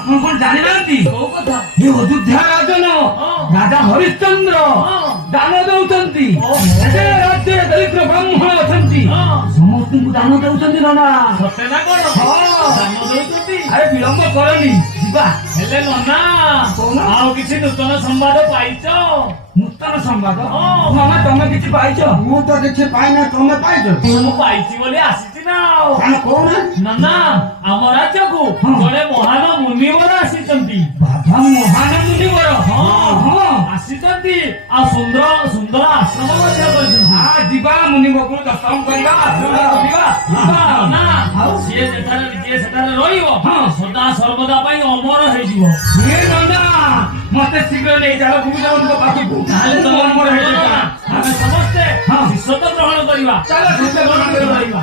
ଆପଣ କଣ ଜାଣିନାହାନ୍ତି? କୋଉ କଥା? ଏ ଅଯୋଧ୍ୟା ରାଜନ ରାଜା ହରିଶ୍ଚନ୍ଦ୍ର ଦାନ ଦଉଛନ୍ତି। ସେ ରାଜ୍ୟରେ ଦରିଦ୍ର ବ୍ରାହ୍ମଣ ଅଛନ୍ତି, ସମସ୍ତଙ୍କୁ ଦାନ ଦଉଛନ୍ତି ନନା। ସତେ ନା କଣ? ଦାନ ଦଉଛନ୍ତି? ଆରେ ବିଳମ୍ବ କରନି, ଯିବା। ହେଲେ ନନା କହୁନ। ଆଉ କିଛି ନୂତନ ସମ୍ବାଦ ପାଇଛ? ନୂତନ ସମ୍ବାଦ? ମାମା ତମେ କିଛି ପାଇଛ? ମୁଁ ତ କିଛି ପାଇନା, ତମେ ପାଇଛ? ମୁଁ ପାଇଛି ବୋଲି ଆସିଛି ନା ଆଉ। କଣ କହୁନା? ନନା ଆମ ରାଜ୍ୟକୁ ଜଣେ ମହାନ ମୁନିବର ଆସିଛନ୍ତି। ବାବା ମହାନ ମୁନିବର? ହଁ ଆସିଛନ୍ତି, ଆଉ ସୁନ୍ଦର ସୁନ୍ଦର ଆଶ୍ରମ ମଧ୍ୟ କରିଛନ୍ତି। ଯିବା ମୁନିବକୁ ଦର୍ଶନ କରିବା, ଆଶ୍ରମ କରିବା। ନା ସିଏ ସେଠାରେ ରହିବ, ସଦା ସର୍ବଦା ପାଇଁ ଅମର ହେଇଯିବ। ମତେ ଶୀଘ୍ର ନେଇ ଚାଲ ଭୂମିଦେବଙ୍କ ପାଖକୁ। ତାହେଲେ ତ ଅମର ହେଇଯିବ। ଆମେ ସମସ୍ତେ ବିଶ୍ୱତ ଗ୍ରହଣ କରିବା। ଚାଲ ଗ୍ରହଣ କରିବା।